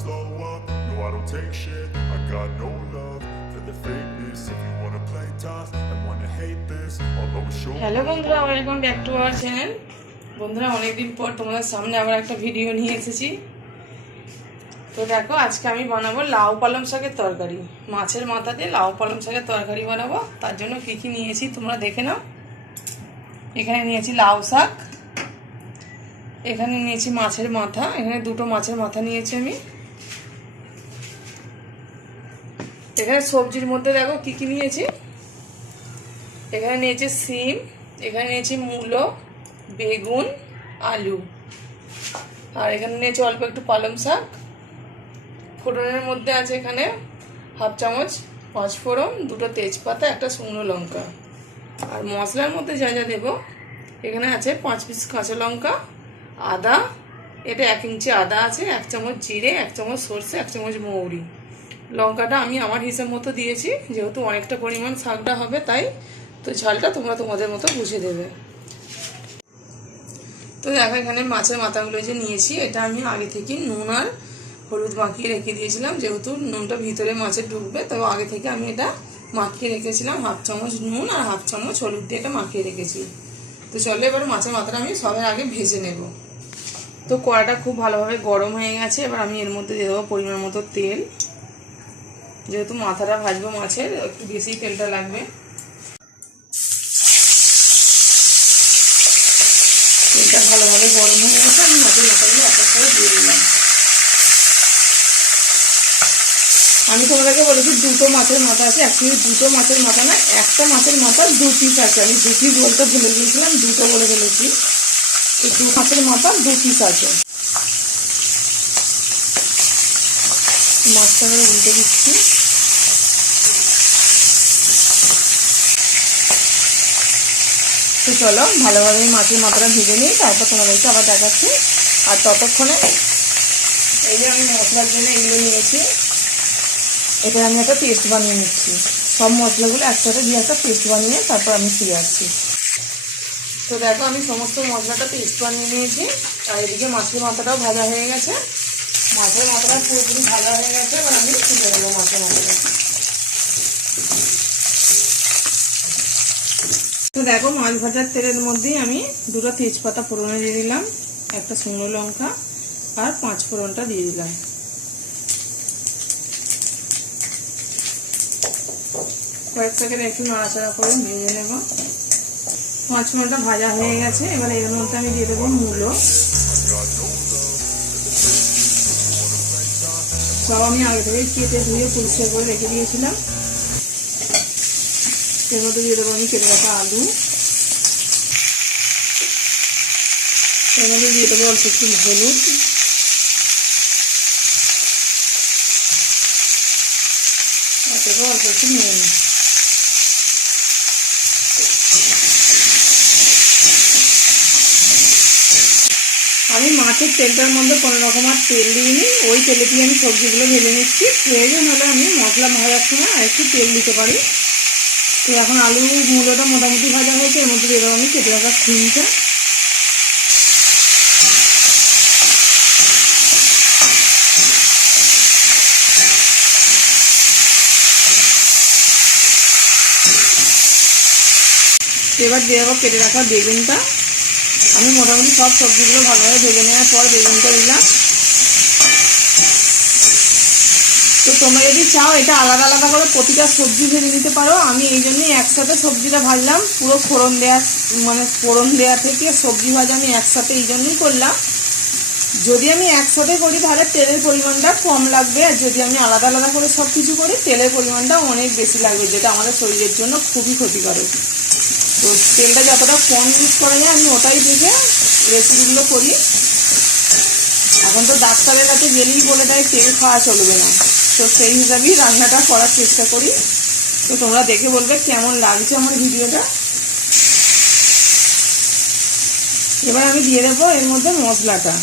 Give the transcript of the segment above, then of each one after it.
slow up, no I don't take shit. I got no love for the fakeness. If you wanna play tough and wanna hate this I'll always show hello বন্ধুরা welcome back to our channel বন্ধুরা অনেকদিন পর তোমাদের সামনে আবার একটা video নিয়ে এসেছি। তো দেখো আজকে আমি বানাবো লাউ পালং শাকের তরকারি। মাছের মাথা দিয়ে লাউ পালং শাকের তরকারি বানাবো। তার জন্য কী কী নিয়েছি তোমরা দেখে নাও। এখানে নিয়েছি লাউ শাক। এখানে নিয়েছি মাছের মাথা। এখানে দুটো মাছের মাথা নিয়েছি আমি। এখানে সবজির মধ্যে দেখো কী কী নিয়েছি? এখানে নিয়েছি সিম, এখানে নিয়েছি মূলো, বেগুন, আলু। আর এখানে নিয়েছি অল্প একটু পালং শাক। ফোড়নের মধ্যে আছে এখানে হাফ চামচ পাঁচ ফোড়ন, দুটো তেজপাতা, একটা শুকনো লঙ্কা। আর মশলার মধ্যে যা যা দেবো, এখানে আছে পাঁচ পিস কাঁচা লঙ্কা, আদা। এটা এক ইঞ্চি আদা আছে, এক চামচ জিরে, এক চামচ সর্ষে, এক চামচ মৌরি। লঙ্কাটা আমি আমার হিসাব মতো দিয়েছি, যেহেতু অনেকটা পরিমাণ শাকটা হবে তাই, তো ঝালটা তোমরা তোমাদের মতো বুঝে দেবে। তো দেখো এখানে মাছের মাথাগুলো যে নিয়েছি, এটা আমি আগে থেকে নুন আর হলুদ মাখিয়ে রেখে দিয়েছিলাম, যেহেতু নুনটা ভিতরে মাছের ঢুকবে, তো আগে থেকে আমি এটা মাখিয়ে রেখেছিলাম, হাফ চামচ নুন আর হাফ চামচ হলুদ দিয়ে এটা মাখিয়ে রেখেছি। তো চলো এবার মাছের মাথাটা আমি সবার আগে ভেজে নেব। তো কড়াটা খুব ভালোভাবে গরম হয়ে গেছে, এবার আমি এর মধ্যে দিয়ে দেবো পরিমাণ মতো তেল। যেহেতু মাথাটা ভাজবো মাছের, একটু বেশি তেলটা লাগবে। তেলটা ভালোভাবে গরম হয়ে গেছে, আমি মাছের মাথাগুলো এক করে দিয়ে দিলাম। আমি তোমাদেরকে বলেছি, দুটো মাছের মাথা আছে, অ্যাকচুয়ালি দুটো মাছের মাথা না, একটা মাছের মাথা দু পিস আছে। আমি দু পিস বলতে ভুলে গিয়েছিলাম, দুটো বলে ফেলেছি। এই দু মাছের মাথা দু পিস আছে। মাছটাকে উল্টে দিচ্ছি। তো চলো, ভালোভাবে মাছের মাথাটা ভেজে নিই, তারপর তোমাদেরকে আবার দেখাচ্ছি। আর ততক্ষণে এই যে আমি মশলার জন্য এগুলো নিয়েছি এটা আমি একটা পেস্ট বানিয়ে নিচ্ছি। সব মশলাগুলো একসাথে দিয়ে একটা পেস্ট বানিয়ে তারপর আমি ফিরে আসছি। তো দেখো, আমি সমস্ত মশলাটা পেস্ট বানিয়ে নিয়েছি, আর এদিকে মাছের মাথাটাও ভাজা হয়ে গেছে। মাছের মাথাটা পুরোপুরি ভাজা হয়ে গেছে, এবার আমি তুলে দেবো মাছের মাথাটা। তো দেখো, মাছ ভাজার তেলের মধ্যেই আমি দুটো তেজপাতা ফোড়নে দিয়ে দিলাম, একটা শুকনো লঙ্কা আর পাঁচ ফোড়নটা দিয়ে দিলাম। কয়েক সেকেন্ড একটু নাড়াচাড়া করে ভেজে নেব। পাঁচ ফোড়নটা ভাজা হয়ে গেছে, এবার এর মধ্যে আমি দিয়ে দেবো মূলো। সব আমি আগে থেকে কেটে ধুয়ে পরিষ্কার করে রেখে দিয়েছিলাম। এর মধ্যে দিয়ে দেবো আমি কেটে রাখা আলু। এর মধ্যে দিয়ে দেবো অল্প একটু হলুদ। অল্প একটু নুন আমি মাছের তেলটার মধ্যে কোনো রকম আর তেল দিইনি। ওই তেলে দিয়ে আমি সবজিগুলো ভেজে নিচ্ছি। প্রয়োজন হলে আমি মশলা ভাজার সময় আর একটু তেল দিতে পারি। তো এখন আলু মূলোটা মোটামুটি ভাজা হয়েছে, এর মধ্যে দেবো আমি কেটে রাখা সিমটা এবার দিয়ে দেবো কেটে রাখা বেগুনটা। আমি মোটামুটি সব সবজিগুলো ভালোভাবে ভেজে নেওয়ার পর বেগুনটা দিলাম। তো তোমরা যদি চাও এটা আলাদা আলাদা করে প্রতিটা সবজি ভেজে নিতে পারো, আমি এই জন্যই একসাথে সবজিটা ভাজলাম, পুরো ফোড়ন দেওয়া মানে ফোড়ন দেওয়া থেকে সবজি ভাজা আমি একসাথে এই জন্যই করলাম। যদি আমি একসাথে করি তাহলে তেলের পরিমাণটা কম লাগবে, আর যদি আমি আলাদা আলাদা করে সব কিছু করি, তেলের পরিমাণটা অনেক বেশি লাগবে, যেটা আমাদের শরীরের জন্য খুবই ক্ষতিকারক। তো তেলটা যতটা কম ইউজ করা যায়, আমি ওটাই দেখে রেসিপিগুলো করি। এখন তো ডাক্তারের কাছে গেলেই বলে দেয়, তেল খাওয়া চলবে না। তো সেই হিসাবেই রান্নাটা করার চেষ্টা করি। তো তোমরা দেখে বলবে কেমন লাগছে আমার ভিডিওটা। এবার আমি দিয়ে দেবো এর মধ্যে মশলাটা।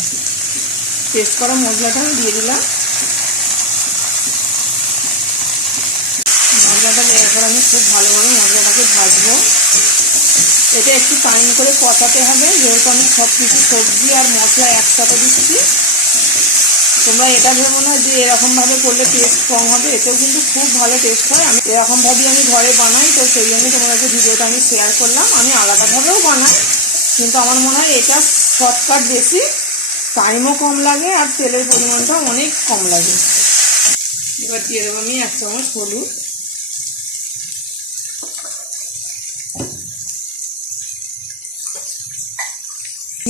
পেস্ট করা মশলাটা আমি দিয়ে দিলাম। মশলাটা দেওয়ার পর আমি খুব ভালোভাবে মশলাটাকে ভাজবো। এটা একটু টাইম করে কষাতে হবে, যেহেতু আমি সব কিছু সবজি আর মশলা একসাথে দিচ্ছি। তোমরা এটা ভেবো না যে এরকমভাবে করলে টেস্ট কম হবে, এতেও কিন্তু খুব ভালো টেস্ট হয়। আমি এরকমভাবেই আমি ঘরে বানাই, তো সেই জন্য তোমাদেরকে ভিডিওটা আমি শেয়ার করলাম। আমি আলাদাভাবেও বানাই, কিন্তু আমার মনে হয় এটা শর্টকাট বেশি। টাইমও কম লাগে আর তেলের পরিমাণটাও অনেক কম লাগে। এবার দিয়ে দেবো আমি এক চামচ হলুদ।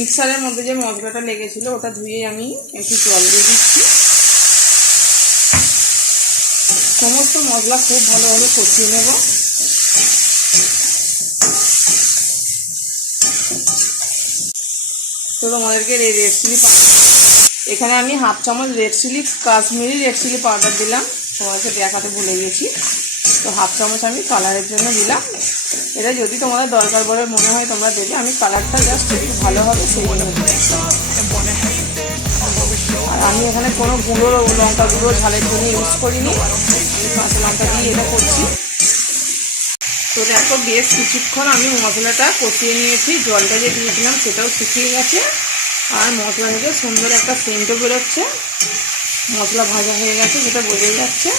মিক্সারের মধ্যে যে মশলাটা লেগেছিল, ওটা ধুয়ে আমি একটু জল দিয়ে দিচ্ছি। সমস্ত মশলা খুব ভালোভাবে কষিয়ে নেব। তো তোমাদেরকে রেড চিলি এখানে আমি হাফ চামচ red chilli Kashmiri red chilli powder দিলাম। তোমাদেরকে দেখাতে ভুলে গেছি। তো হাফ চামচ আমি কালারের জন্য দিলাম। এটা যদি তোমাদের দরকার বলে মনে হয় তোমরা দেবে আমি কালারটা জাস্ট একটু ভালো হবে, সেই আর আমি এখানে কোনো গুঁড়ো, লঙ্কা গুঁড়ো, ঝালের জন্য ইউজ করিনি। কাঁচা লঙ্কা দিয়ে এটা করছি। তো দেখো, বেশ কিছুক্ষণ আমি মশলাটা কষিয়ে নিয়েছি। জলটা যে দিয়েছিলাম, সেটাও শুকিয়ে গেছে। আর মশলা থেকে সুন্দর একটা সেন্টও বেরোচ্ছে। মশলা ভাজা হয়ে গেছে সেটা বোঝাই যাচ্ছে।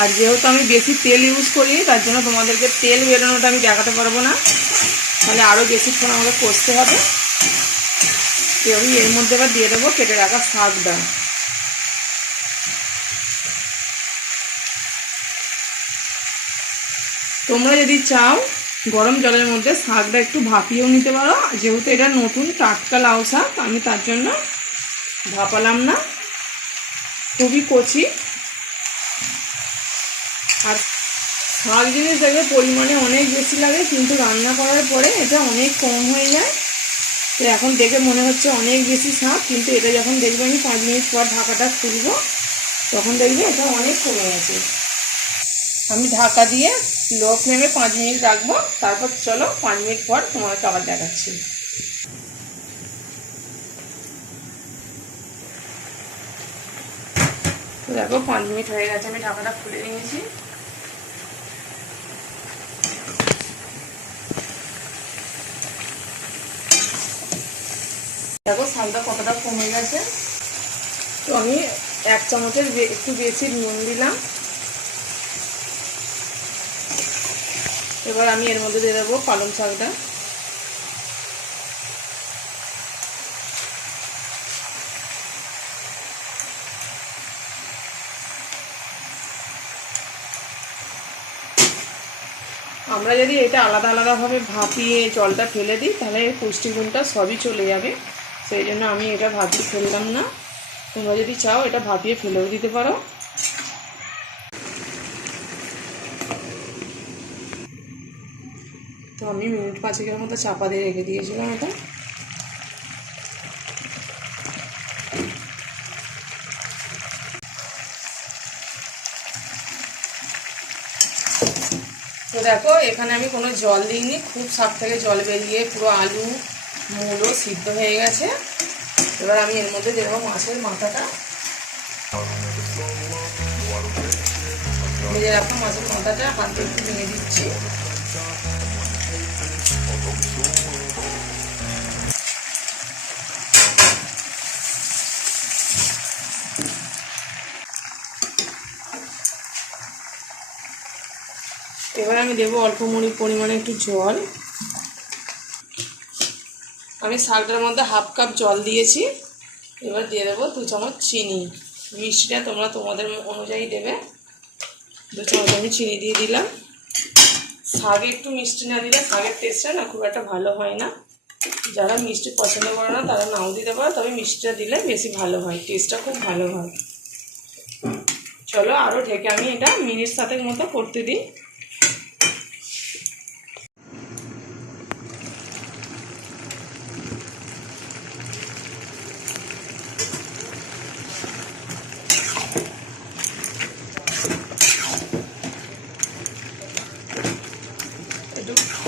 আর যেহেতু আমি বেশি তেল ইউজ করি, তার জন্য তোমাদেরকে তেল বেরোনোটা আমি দেখাতে পারব না। তাহলে আরও বেশিক্ষণ আমাকে কষতে হবে। আমি এর মধ্যে এবার দিয়ে দেবো, কেটে রাখা শাকটা। তোমরা যদি চাও গরম জলের মধ্যে শাকটা একটু ভাপিয়েও নিতে পারো, যেহেতু এটা নতুন টাটকা লাউ শাক, আমি তার জন্য ভাপালাম না। খুবই কচি। আর শাক জিনিস দেখবে পরিমাণে অনেক বেশি লাগে, কিন্তু রান্না করার পরে এটা অনেক কম হয়ে যায়। তো এখন দেখে মনে হচ্ছে অনেক বেশি শাক কিন্তু এটা যখন দেখবে আমি পাঁচ মিনিট পর ঢাকাটা খুলবো, তখন দেখবে এটা অনেক কমে গেছে। আমি ঢাকা দিয়ে লো ফ্লেমে পাঁচ মিনিট রাখব, তারপর চলো পাঁচ মিনিট পর তোমাকে আবার দেখাচ্ছি। দেখো পাঁচ মিনিট হয়ে গেছে, আমি ঢাকাটা খুলে নিয়েছি। দেখো, শালটা কতটা কমে গেছে। তো আমি এক চামচের একটু বেশি নুন দিলাম। এবার আমি এর মধ্যে দিয়ে দেবো পালং শাকটা। আমরা যদি এটা আলাদা আলাদাভাবে ভাপিয়ে জলটা ফেলে দিই, তাহলে পুষ্টিগুণটা সবই চলে যাবে। সেই জন্য আমি এটা ভাপিয়ে ফেললাম না। তোমরা যদি চাও, এটা ভাপিয়ে ফেলেও দিতে পারো। তো আমি মিনিট পাঁচেকের মতো চাপা দিয়ে রেখে দিয়েছিলাম এটা। তো দেখো, এখানে আমি কোনো জল দিইনি। খুব সাপ থেকে জল বেরিয়ে পুরো আলু মূলো সিদ্ধ হয়ে গেছে। এবার আমি এর মধ্যে দেবো মাছের মাথাটা। ভেজে রাখা মাছের মাথাটা হাত একটু ভেঙে দিচ্ছি। এবার আমি দেবো অল্প মুড়ি পরিমাণে একটু জল। আমি শাকটার মধ্যে হাফ কাপ জল দিয়েছি। এবার দিয়ে দেবো দু চামচ চিনি। মিষ্টিটা তোমরা তোমাদের অনুযায়ী দেবে। দু চামচ আমি চিনি দিয়ে দিলাম। শাকে একটু মিষ্টি না দিলে শাকের টেস্টটা না খুব একটা ভালো হয় না। যারা মিষ্টি পছন্দ করে না, তারা নাও দিতে পারো। তবে মিষ্টিটা দিলে বেশি ভালো হয়। টেস্টটা খুব ভালো হয়। চলো আরও ঢেকে আমি এটা মিনিট সাতের মতো করতে দিই।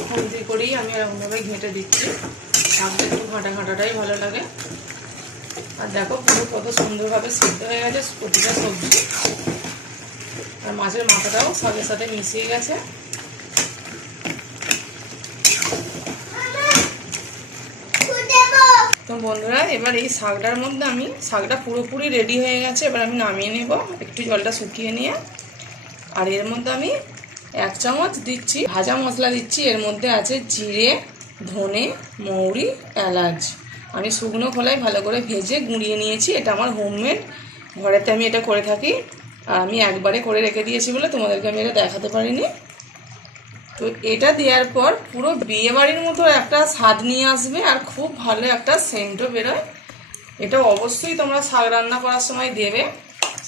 খুন্তি করেই আমি এরকমভাবে ঘেঁটে দিচ্ছি। শাকটা একটু ঘাঁটা ঘাঁটাটাই ভালো লাগে। আর দেখো পুরো কত সুন্দরভাবে সিদ্ধ হয়ে গেছে প্রতিটা সবজি। আর মাছের মাথাটাও শাকের সাথে মিশিয়ে গেছে। তো বন্ধুরা, এবার এই শাকটার মধ্যে আমি, শাকটা পুরোপুরি রেডি হয়ে গেছে। এবার আমি নামিয়ে নেব, একটু জলটা শুকিয়ে নিয়ে। আর এর মধ্যে আমি এক চামচ দিচ্ছি ভাজা মশলা দিচ্ছি। এর মধ্যে আছে জিরে, ধনে, মৌরি, এলাচ। আমি শুকনো খোলায় ভালো করে ভেজে গুঁড়িয়ে নিয়েছি। এটা আমার হোমমেড ঘরেতে আমি এটা করে থাকি। আর আমি একবারে করে রেখে দিয়েছি বলে তোমাদেরকে আমি এটা দেখাতে পারিনি। তো এটা দেওয়ার পর পুরো বিয়েবাড়ির মতো একটা স্বাদ নিয়ে আসবে আর খুব ভালো একটা সেন্টও বেরোয়। এটা অবশ্যই তোমরা শাক রান্না করার সময় দেবে।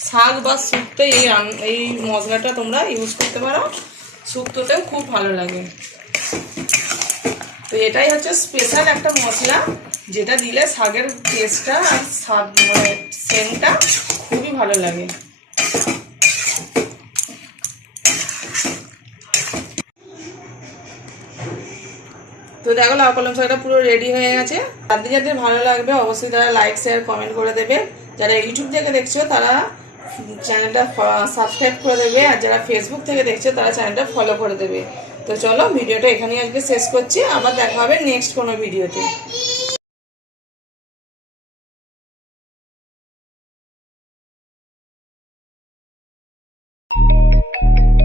শাক বা শুক্তো এই এই মশলাটা তোমরা ইউজ করতে পারো। শুক্তোতেও খুব ভালো লাগে। তো এটাই হচ্ছে স্পেশাল একটা মশলা, যেটা দিলে শাকের টেস্টটা আর স্বাদ মানে সেন্টটা খুবই ভালো লাগে। তো দেখো, লাউ কলম শাকটা পুরো রেডি হয়ে গেছে। যাদের যাদের ভালো লাগবে, অবশ্যই তারা লাইক শেয়ার কমেন্ট করে দেবে। যারা ইউটিউব থেকে দেখছ, তারা চ্যানেলটা সাবস্ক্রাইব করে দেবে আর যারা ফেসবুক থেকে দেখছে, তারা চ্যানেলটা ফলো করে দেবে। তো চলো, ভিডিওটা এখানেই আজকে শেষ করছি। আবার দেখা হবে নেক্সট কোনো ভিডিওতে